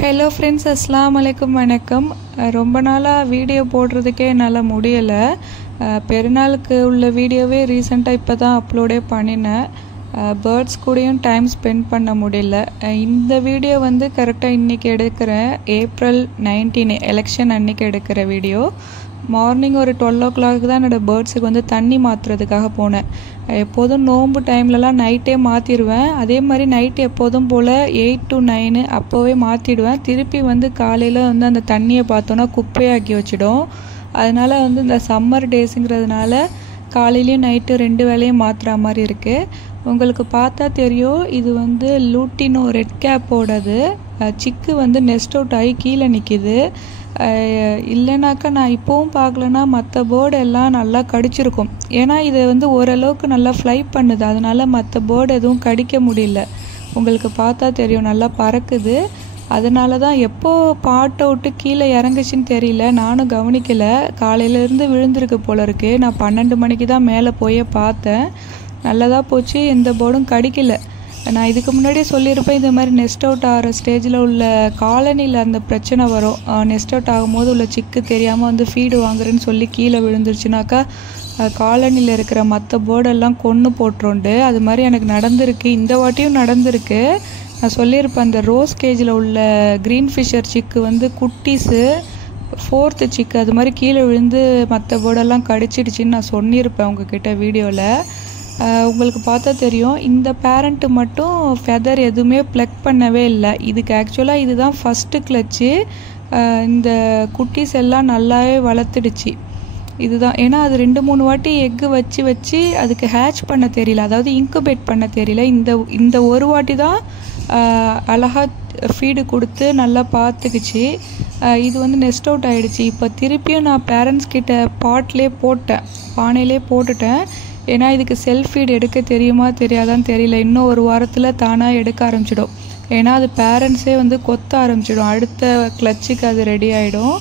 Hello friends, அஸ்ஸலாமு அலைக்கும். வணக்கம். ரொம்ப நாளாக வீடியோ போடுறதுக்கே என்னால் முடியலை. பெருநாளுக்கு உள்ள வீடியோவே ரீசெண்டாக இப்போ தான் அப்லோடே பண்ணினேன். பேர்ட்ஸ் கூடயும் டைம் ஸ்பெண்ட் பண்ண முடியல. இந்த வீடியோ வந்து கரெக்டாக இன்றைக்கி எடுக்கிறேன். April 19 எலெக்ஷன் அன்றைக்கி எடுக்கிற வீடியோ. மார்னிங் ஒரு 12 o'clock தான் என்னோடய பேர்ட்ஸுக்கு வந்து தண்ணி மாற்றுறதுக்காக போனேன். எப்போதும் நோன்பு டைம்லலாம் நைட்டே மாற்றிடுவேன். அதே மாதிரி நைட்டு எப்போதும் போல் 8 to 9 அப்போவே மாற்றிடுவேன். திருப்பி வந்து காலையில் வந்து அந்த தண்ணியை பார்த்தோன்னா குப்பையாக்கி வச்சிடும். அதனால் வந்து இந்த சம்மர் டேஸுங்கிறதுனால காலையிலையும் நைட்டு 2 வேளையும் மாற்றுற மாதிரி இருக்குது. உங்களுக்கு பார்த்தா தெரியும், இது வந்து லூட்டினோ ரெட் கேப்போடது. சிக்கு வந்து நெஸ்ட் அவுட் ஆகி கீழே நிற்கிது. இல்லைனாக்கா நான் இப்போவும் பார்க்கலன்னா மற்ற பேர்டு எல்லாம் நல்லா கடிச்சிருக்கும். ஏன்னா இதை வந்து ஓரளவுக்கு நல்லா ஃப்ளை பண்ணுது, அதனால் மற்ற பேர்டு எதுவும் கடிக்க முடியல. உங்களுக்கு பார்த்தா தெரியும், நல்லா பறக்குது. அதனால தான் எப்போ பாட்டை விட்டு கீழே இறங்குச்சின்னு தெரியல, நானும் கவனிக்கலை. காலையிலேருந்து விழுந்திருக்கு போல இருக்குது. நான் 12 மணிக்கு தான் மேலே போய் பார்த்தேன். நல்லதாக போச்சு, எந்த பேர்டும் கடிக்கலை. நான் இதுக்கு முன்னாடியே சொல்லியிருப்பேன், இந்த மாதிரி நெஸ்ட் அவுட் ஆகிற ஸ்டேஜில் உள்ள காலனியில் அந்த பிரச்சனை வரும். நெஸ்ட் அவுட் ஆகும்போது உள்ள சிக்கு தெரியாமல் வந்து ஃபீடு வாங்குறேன்னு சொல்லி கீழே விழுந்துருச்சுனாக்கா காலனியில் இருக்கிற மற்ற பேர்டெல்லாம் கொன்று போட்டுருண்டு. அது மாதிரி எனக்கு நடந்திருக்கு, இந்த வாட்டியும் நடந்திருக்கு. நான் சொல்லியிருப்பேன், அந்த ரோஸ் கேஜில் உள்ள க்ரீன் ஃபிஷர் சிக்கு வந்து குட்டீஸு 4th சிக்கு அது மாதிரி கீழே விழுந்து மற்ற பேர்டெல்லாம் கடிச்சிடுச்சின்னு நான் சொல்லியிருப்பேன் உங்ககிட்ட வீடியோவில். உங்களுக்கு பார்த்தா தெரியும், இந்த பேரண்ட்டு மட்டும் ஃபெதர் எதுவுமே ப்ளக் பண்ணவே இல்லை. இதுக்கு ஆக்சுவலாக இதுதான் ஃபஸ்ட்டு கிளச்சு. இந்த குட்டீஸ் எல்லாம் நல்லாவே வளர்த்துடுச்சு. இதுதான், ஏன்னா அது 2-3 வாட்டி எக்கு வச்சு அதுக்கு ஹேட்ச் பண்ண தெரியல, அதாவது இன்குபேட் பண்ண தெரியல. இந்த ஒரு வாட்டி தான் அழகாக ஃபீடு கொடுத்து நல்லா பார்த்துக்குச்சு. இது வந்து நெஸ்ட் அவுட் ஆகிடுச்சு. இப்போ திருப்பியும் நான் பேரண்ட்ஸ் கிட்ட பானையிலே போட்டுட்டேன். ஏன்னா இதுக்கு செல்ஃப் ஃபீட் எடுக்க தெரியுமா தெரியாதான்னு தெரியல. இன்னும் ஒரு வாரத்தில் தானாக எடுக்க ஆரம்பிச்சிடும். ஏன்னா அது பேரண்ட்ஸே வந்து கொத்த ஆரம்பிச்சிடும். அடுத்த கிளச்சுக்கு அது ரெடி ஆகிடும்.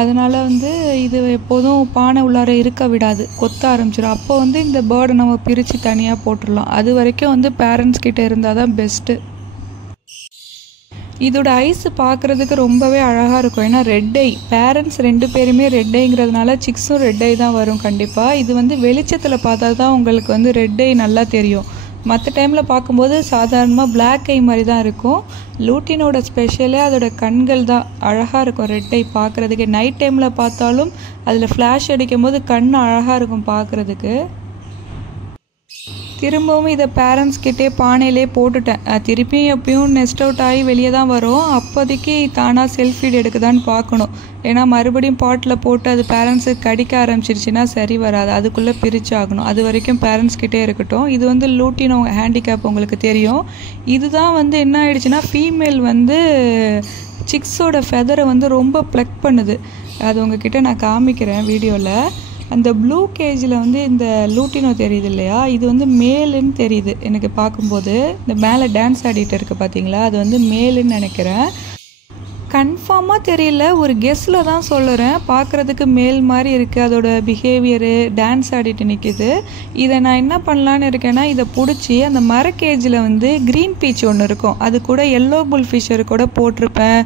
அதனால் வந்து இது எப்போதும் பானை உள்ளார இருக்க விடாது, கொத்த ஆரம்பிச்சிடும். அப்போ வந்து இந்த பேர்டை நம்ம பிரித்து தனியாக போட்டுடலாம். அது வரைக்கும் வந்து பேரண்ட்ஸ் கிட்டே இருந்தால் தான் பெஸ்ட்டு. இதோட ஐஸ் பார்க்குறதுக்கு ரொம்பவே அழகாக இருக்கும். ஏன்னா ரெட் ஐ, பேரண்ட்ஸ் 2 பேருமே ரெட் ஐங்கிறதுனால சிக்ஸும் ரெட் ஐ தான் வரும் கண்டிப்பாக. இது வந்து வெளிச்சத்தில் பார்த்தா தான் உங்களுக்கு வந்து ரெட் ஐ நல்லா தெரியும். மற்ற டைமில் பார்க்கும்போது சாதாரணமாக பிளாக் ஐ மாதிரி தான் இருக்கும். லூட்டினோட ஸ்பெஷலே அதோட கண்கள் தான் அழகாக இருக்கும். ரெட் ஐ பார்க்குறதுக்கு நைட் டைமில் பார்த்தாலும் அதில் ஃப்ளாஷ் அடிக்கும் போது கண் அழகாக இருக்கும் பார்க்குறதுக்கு. திரும்பவும் இதை பேரண்ட்ஸ் கிட்டே பானையிலே போட்டுட்டேன். திருப்பியும் எப்பயும் நெஸ்ட் அவுட் ஆகி வெளியே தான் வரும். அப்போதைக்கு தானாக செல்ஃப் ஃபீட் எடுக்குதான்னு பார்க்கணும். ஏன்னா மறுபடியும் பாட்டில் போட்டு அது பேரண்ட்ஸுக்கு கடிக்க ஆரம்பிச்சிருச்சுன்னா சரி வராது. அதுக்குள்ளே பிரித்து ஆகணும். அது வரைக்கும் பேரண்ட்ஸ் கிட்டே இருக்கட்டும். இது வந்து லூட்டினோ ஹேண்டிகேப் உங்களுக்கு தெரியும். இதுதான் வந்து என்ன ஆயிடுச்சுன்னா, ஃபீமேல் வந்து சிக்ஸோட ஃபெதரை வந்து ரொம்ப ப்ளக் பண்ணுது. அது உங்ககிட்ட நான் காமிக்கிறேன் வீடியோவில். அந்த ப்ளூ கேஜில் வந்து இந்த லூட்டினோ தெரியுது இல்லையா, இது வந்து மேலுன்னு தெரியுது எனக்கு பார்க்கும்போது. இந்த மேலே டான்ஸ் ஆடிட்டு இருக்குது பார்த்தீங்களா, அது வந்து மேலுன்னு நினைக்கிறேன். கன்ஃபார்மாக தெரியல, ஒரு கெஸ்ஸில் தான் சொல்லுறேன். பார்க்குறதுக்கு மேல் மாதிரி இருக்குது அதோட பிஹேவியரு. டான்ஸ் ஆடிட்டு நிற்கிது. இதை நான் என்ன பண்ணலான்னு இருக்கேன்னா, இதை பிடிச்சி அந்த மர கேஜில் வந்து க்ரீன் பீச் ஒன்று இருக்கும், அது கூட எல்லோ புல் ஃபிஷர் கூட போட்டிருப்பேன்.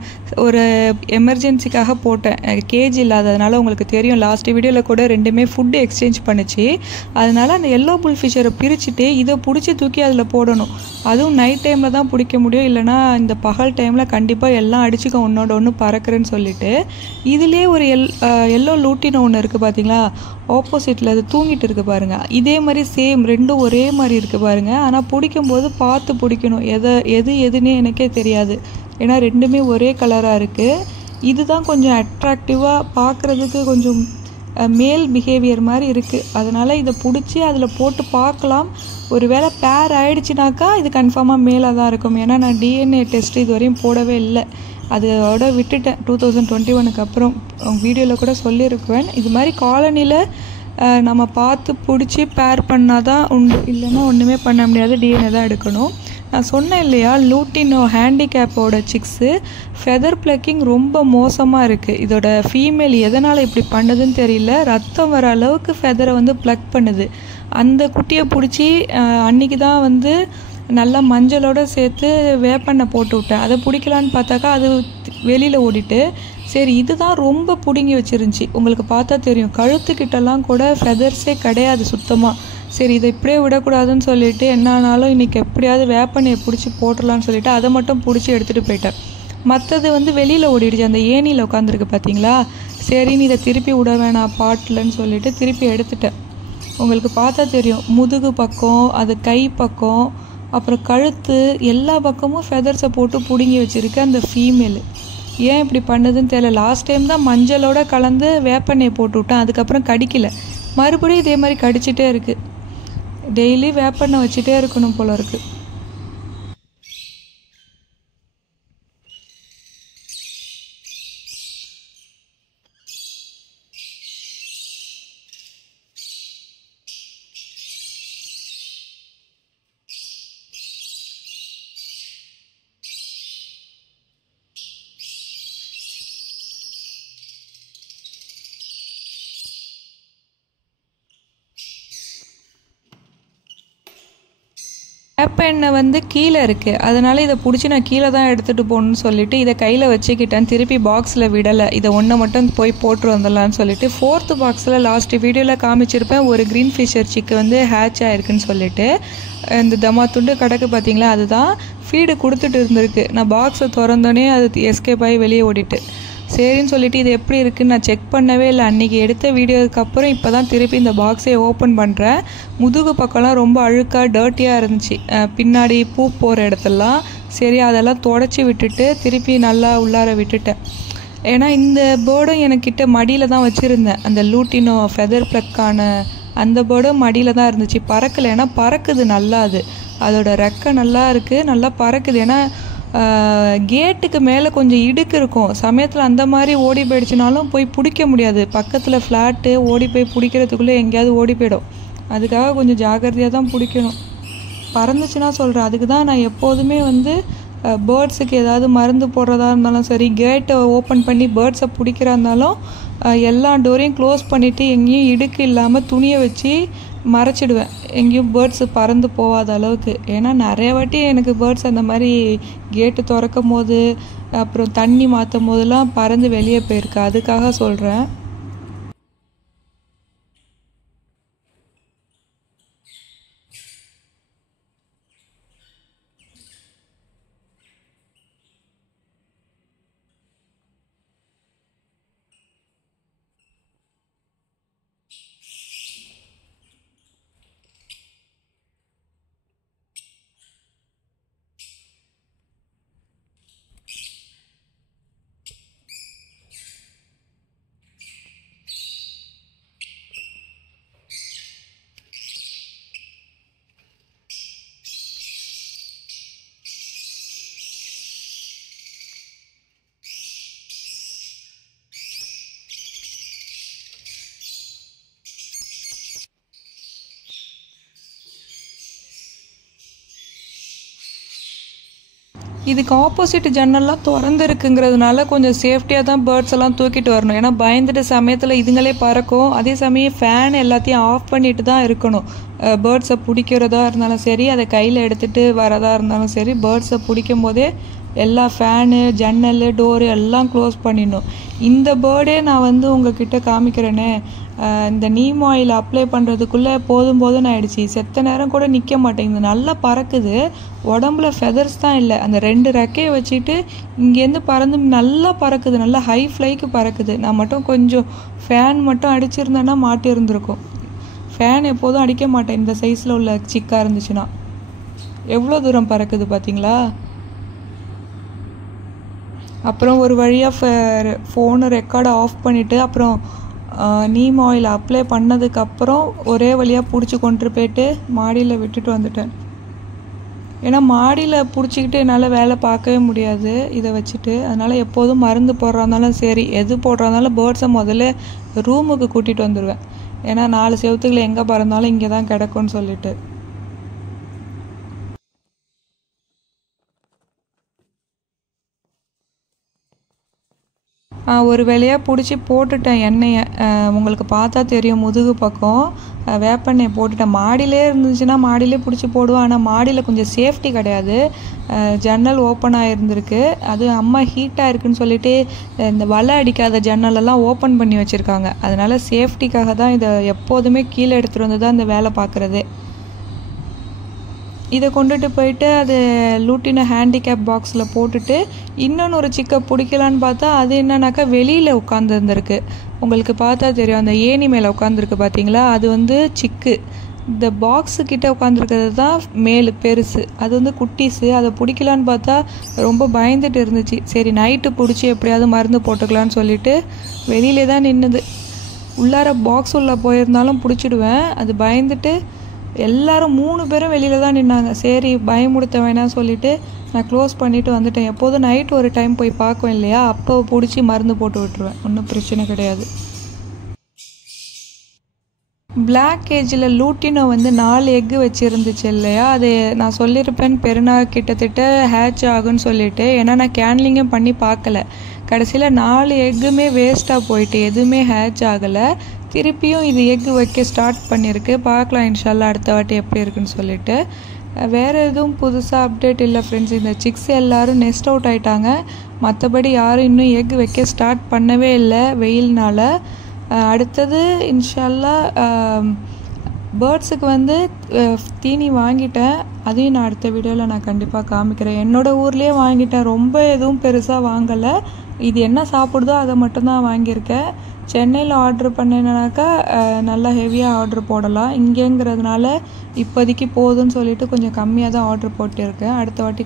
ஒரு எமர்ஜென்சிக்காக போட்டேன், கேஜ் இல்லாததுனால. உங்களுக்கு தெரியும், லாஸ்ட் வீடியோவில் கூட 2மே ஃபுட்டு எக்ஸ்சேஞ்ச் பண்ணிச்சு. அதனால் அந்த எல்லோ புல் ஃபிஷரை பிரிச்சுட்டு இதை பிடிச்சி தூக்கி அதில் போடணும். அதுவும் நைட் டைமில் தான் பிடிக்க முடியும், இல்லைனா இந்த பகல் டைமில் கண்டிப்பாக எல்லாம் அடிச்சுக்க ஒன்றோட ஒன்று பறக்கிறேன்னு சொல்லிட்டு. இதுலேயே ஒரு எல்லோ லூட்டினோ ஒன்று இருக்குது பார்த்தீங்களா, ஆப்போசிட்டில் அது தூங்கிட்டு இருக்குது பாருங்கள். இதே மாதிரி சேம் 2 ஒரே மாதிரி இருக்குது பாருங்கள். ஆனால் பிடிக்கும்போது பார்த்து பிடிக்கணும், எதுன்னே எனக்கே தெரியாது. ஏன்னா 2மே ஒரே கலராக இருக்குது. இதுதான் கொஞ்சம் அட்ராக்டிவாக பார்க்குறதுக்கு, கொஞ்சம் மேல் பிஹேவியர் மாதிரி இருக்குது. அதனால் இதை பிடிச்சி அதில் போட்டு பார்க்கலாம். ஒரு வேளை பேர் ஆகிடுச்சினாக்கா இது கன்ஃபார்மாக மேலாக தான் இருக்கும். ஏன்னா நான் டிஎன்ஏ டெஸ்ட் இது வரையும் போடவே இல்லை, அதோட விட்டுட்டேன் 2021 அப்புறம். வீடியோவில் கூட சொல்லியிருக்குவேன், இது மாதிரி காலனியில் நம்ம பார்த்து பிடிச்சி பேர் பண்ணால் தான் உண்டு, இல்லைன்னா ஒன்றுமே பண்ண முடியாது, டிஎன்ஏ தான் எடுக்கணும். நான் சொன்னேன் இல்லையா, லூட்டினோ ஹேண்டிகேப்போட சிக்ஸு ஃபெதர் ப்ளக்கிங் ரொம்ப மோசமாக இருக்குது. இதோட ஃபீமேல் எதனால் இப்படி பண்ணுதுன்னு தெரியல, ரத்தம் வர அளவுக்கு ஃபெதரை வந்து ப்ளக் பண்ணுது. அந்த குட்டியை பிடிச்சி அன்றைக்கி தான் வந்து நல்லா மஞ்சளோடு சேர்த்து வேப்பெண்ணெய் போட்டு விட்டேன். அதை பிடிக்கலான்னு பார்த்தாக்கா அது வெளியில் ஓடிட்டு சரி இதுதான் ரொம்ப பிடுங்கி வச்சிருந்துச்சி. உங்களுக்கு பார்த்தா தெரியும், கழுத்துக்கிட்டலாம் கூட ஃபெதர்ஸே கிடையாது சுத்தமாக. சரி இதை இப்படியே விடக்கூடாதுன்னு சொல்லிட்டு என்ன ஆனாலும் இன்றைக்கி எப்படியாவது வேப்பனையை பிடிச்சி போட்டுடலான்னு சொல்லிவிட்டு அதை மட்டும் பிடிச்சி எடுத்துகிட்டு போயிட்டேன். மற்றது வந்து வெளியில் ஓடிடுச்சு. அந்த ஏணியில் உட்காந்துருக்கு பார்த்தீங்களா, சரின்னு இதை திருப்பி விட வேணாம் பாட்டில்னு சொல்லிவிட்டு திருப்பி எடுத்துட்டேன். உங்களுக்கு பார்த்தா தெரியும், முதுகு பக்கம், அது கை பக்கம், அப்புறம் கழுத்து, எல்லா பக்கமும் ஃபெதர்ஸை போட்டு பிடுங்கி வச்சுருக்கு அந்த ஃபீமேலு. ஏன் இப்படி பண்ணுதுன்னு தெரியல. லாஸ்ட் டைம் தான் மஞ்சளோட கலந்து வேப்பெண்ணெயை போட்டு விட்டேன், அதுக்கப்புறம் கடிக்கல. மறுபடியும் இதே மாதிரி கடிச்சிட்டே இருக்குது. டெய்லி வேப்பெண்ணெய் வச்சுட்டே இருக்கணும் போல இருக்குது. வேப்ப எண்ணெய் வந்து கீழே இருக்குது, அதனால் இதை பிடிச்சி நான் கீழே தான் எடுத்துகிட்டு போகணுன்னு சொல்லிவிட்டு இதை கையில் வச்சுக்கிட்டேன். திருப்பி பாக்ஸில் விடலை. இதை ஒன்றை மட்டும் போய் போட்டு வந்துடலான்னு சொல்லிட்டு 4th பாக்ஸில் லாஸ்ட் வீடியோவில் காமிச்சிருப்பேன், ஒரு க்ரீன் ஃபிஷர் சிக்கு வந்து ஹேட்ச் ஆகிருக்குன்னு சொல்லிட்டு. இந்த தமா துண்டு கிடக்கு பார்த்தீங்களா, அதுதான் ஃபீடு கொடுத்துட்டு இருந்திருக்கு. நான் பாக்ஸை திறந்தோடனே அது எஸ்கேப் ஆகி வெளியே ஓடிட்டு. சரின்னு சொல்லிவிட்டு இது எப்படி இருக்குதுன்னு நான் செக் பண்ணவே இல்லை. அன்றைக்கி எடுத்த வீடியோவுக்கு அப்புறம் இப்போ தான் திருப்பி இந்த பாக்ஸை ஓப்பன் பண்ணுறேன். முதுகு பக்கம்லாம் ரொம்ப அழுக்காக டர்ட்டியாக இருந்துச்சு, பின்னாடி பூ போகிற இடத்துலலாம். சரி அதெல்லாம் தொடச்சி விட்டுட்டு திருப்பி நல்லா உள்ளார விட்டுட்டேன். ஏன்னா இந்த பேர்டும் எனக்கிட்ட மடியில் தான் வச்சுருந்தேன். அந்த லூட்டினோ ஃபெதர் ப்ளக்கான அந்த பேர்டும் மடியில் தான் இருந்துச்சு, பறக்கலை. ஏன்னா பறக்குது நல்லா, அதோட ரெக்கை நல்லா இருக்குது, நல்லா பறக்குது. ஏன்னா கேட்டுக்கு மேலே கொஞ்சம் இடுக்கு இருக்கும் சமயத்தில், அந்த மாதிரி ஓடி போயிடுச்சுனாலும் போய் பிடிக்க முடியாது. பக்கத்தில் ஃப்ளாட்டு, ஓடி போய் பிடிக்கிறதுக்குள்ளே எங்கேயாவது ஓடி போயிடும். அதுக்காக கொஞ்சம் ஜாக்கிரதையாக தான் பிடிக்கணும். பறந்துச்சுன்னா சொல்கிறேன். அதுக்கு தான் நான் எப்போதுமே வந்து பேர்ட்ஸுக்கு ஏதாவது மருந்து போடுறதா இருந்தாலும் சரி, கேட்டை ஓப்பன் பண்ணி பேர்ட்ஸை பிடிக்கிறா இருந்தாலும் எல்லா டோரையும் க்ளோஸ் பண்ணிவிட்டு எங்கேயும் இடுக்கு இல்லாமல் துணியை வச்சு மறைச்சிடுவேன், எங்கேயும் பேர்ட்ஸு பறந்து போகாத அளவுக்கு. ஏன்னா நிறைய வாட்டி எனக்கு பேர்ட்ஸ் அந்த மாதிரி கேட்டு திறக்கும் போது அப்புறம் தண்ணி மாற்றும் போதெல்லாம் பறந்து வெளியே போயிருக்கு. அதுக்காக சொல்கிறேன். இதுக்கு ஆப்போசிட் ஜன்னல்லாம் திறந்துருக்குங்கிறதுனால கொஞ்சம் சேஃப்டியாக தான் பேர்ட்ஸ் எல்லாம் தூக்கிட்டு வரணும். ஏன்னா பயந்துட்டு சமயத்தில் இதுங்களே பறக்கும். அதே சமயம் ஃபேன் எல்லாத்தையும் ஆஃப் பண்ணிட்டு தான் இருக்கணும். பேர்ட்ஸை பிடிக்கிறதா இருந்தாலும் சரி, அதை கையில் எடுத்துகிட்டு வரதா இருந்தாலும் சரி, பேர்ட்ஸை பிடிக்கும் போதே எல்லா ஃபேனு, ஜன்னல், டோரு எல்லாம் க்ளோஸ் பண்ணிடணும். இந்த பேர்டே நான் வந்து உங்ககிட்ட காமிக்கிறேனே, இந்த நீம் ஆயில் அப்ளை பண்ணுறதுக்குள்ளே போதும் ஆயிடுச்சு. செத்த நேரம் கூட நிற்க மாட்டேங்குது, நல்லா பறக்குது. உடம்புல ஃபெதர்ஸ் தான் இல்லை. அந்த 2 ரெக்கையை வச்சுட்டு இங்கேருந்து பறந்து நல்லா பறக்குது, நல்லா ஹை ஃப்ளைக்கு பறக்குது. நான் மட்டும் கொஞ்சம் ஃபேன் மட்டும் அடிச்சிருந்தேன்னா மாட்டி இருந்திருக்கும். ஃபேன் எப்போதும் அடிக்க மாட்டேன் இந்த சைஸில் உள்ள சிக்காக இருந்துச்சுன்னா. எவ்வளோ தூரம் பறக்குது பார்த்தீங்களா. அப்புறம் ஒரு வழியாக ஃபோனை ரெக்கார்டை ஆஃப் பண்ணிவிட்டு அப்புறம் நீம் ஆயில் அப்ளை பண்ணதுக்கப்புறம் ஒரே வழியாக பிடிச்சி கொண்டு போய்ட்டு மாடியில் விட்டுட்டு வந்துட்டேன். ஏன்னா மாடியில் பிடிச்சிக்கிட்டு என்னால் வேலை பார்க்கவே முடியாது இதை வச்சுட்டு. அதனால் எப்போதும் மருந்து போடுறதாலும் சரி, எது போடுறதாலும் பேர்ட்ஸை முதல்ல ரூமுக்கு கூட்டிகிட்டு வந்துடுவேன். ஏன்னா 4 செவத்துக்குள்ள எங்கே பறந்தாலும் இங்கே தான் கிடக்கும்னு சொல்லிட்டு. ஒரு வேலையாக பிடிச்சி போட்டுட்டேன் எண்ணெயை. உங்களுக்கு பார்த்தா தெரியும் முதுகு பக்கம் வேப்பெண்ணெயை போட்டுட்டேன். மாடியிலே இருந்துச்சுன்னா மாடியிலே பிடிச்சி போடுவேன். ஆனால் மாடியில் கொஞ்சம் சேஃப்டி கிடையாது. ஜன்னல் ஓப்பன் ஆகிருந்துருக்கு. அது அம்மா ஹீட்டாக இருக்குதுன்னு சொல்லிட்டு இந்த வலை அடிக்காத ஜன்னலெல்லாம் ஓப்பன் பண்ணி வச்சுருக்காங்க. அதனால் சேஃப்டிக்காக தான் இதை எப்போதுமே கீழே எடுத்துகிட்டு வந்து தான் இந்த வேலை பார்க்குறது. இதை கொண்டுட்டு போயிட்டு அது லூட்டின ஹேண்டிகேப் பாக்ஸில் போட்டுட்டு இன்னொன்று ஒரு சிக்கை பிடிக்கலான்னு பார்த்தா அது என்னன்னாக்கா வெளியில் உட்காந்துருந்துருக்கு. உங்களுக்கு பார்த்தா தெரியும், அந்த ஏணி மேலே உட்காந்துருக்கு பார்த்தீங்களா, அது வந்து சிக்கு. இந்த பாக்ஸுக்கிட்ட உட்காந்துருக்கிறது தான் மேலு பெருசு, அது வந்து குட்டீஸு. அதை பிடிக்கலான்னு பார்த்தா ரொம்ப பயந்துட்டு இருந்துச்சு. சரி நைட்டு பிடிச்சி எப்படியாவது மருந்து போட்டுக்கலான்னு சொல்லிட்டு வெளியிலே தான் நின்றுது. உள்ளார பாக்ஸ் உள்ளே போயிருந்தாலும் பிடிச்சிடுவேன். அது பயந்துட்டு எல்லாரும் 3 பேரும் வெளியில் தான் நின்னாங்க. சரி பயமுடுத்த வேணாம் சொல்லிவிட்டு நான் க்ளோஸ் பண்ணிவிட்டு வந்துட்டேன். எப்போதும் நைட் ஒரு டைம் போய் பார்க்குவேன் இல்லையா, அப்போ பிடிச்சி மருந்து போட்டு விட்டுருவேன். ஒன்றும் பிரச்சனை கிடையாது. பிளாக் கேஜில் லூட்டினோ வந்து 4 எக்கு வச்சுருந்துச்சு இல்லையா, அது நான் சொல்லியிருப்பேன் பெருநாள் கிட்டத்தட்ட ஹேட்ச் ஆகுன்னு சொல்லிவிட்டு. ஏன்னா நான் கேன்லிங்கும் பண்ணி பார்க்கல. கடைசியில் 4 எக்குமே வேஸ்ட்டாக போயிட்டு எதுவுமே ஹேட்ச் ஆகலை. திருப்பியும் இது எக்கு வைக்க ஸ்டார்ட் பண்ணியிருக்கு. பார்க்கலாம் இன்ஷால்லா அடுத்த வாட்டி எப்படி இருக்குன்னு சொல்லிட்டு. வேறு எதுவும் புதுசாக அப்டேட் இல்லை ஃப்ரெண்ட்ஸ். இந்த சிக்ஸ் எல்லோரும் நெஸ்ட் அவுட் ஆகிட்டாங்க. மற்றபடி யாரும் இன்னும் எக் வைக்க ஸ்டார்ட் பண்ணவே இல்லை வெயில்னால். அடுத்தது இன்ஷால்லா பேர்ட்ஸுக்கு வந்து தீனி வாங்கிட்டேன். அதையும் நான் அடுத்த வீடியோவில் நான் கண்டிப்பாக காமிக்கிறேன். என்னோடய ஊர்லேயே வாங்கிட்டேன். ரொம்ப எதுவும் பெருசாக வாங்கலை. இது என்ன சாப்பிடுதோ அதை மட்டும்தான் வாங்கியிருக்கேன். சென்னையில் ஆர்ட்ரு பண்ணினாக்கா நல்லா ஹெவியாக ஆர்ட்ரு போடலாம். இங்கேங்கிறதுனால இப்போதைக்கு போதுன்னு சொல்லிட்டு கொஞ்சம் கம்மியாக தான் ஆர்ட்ரு போட்டிருக்கேன். அடுத்த வாட்டி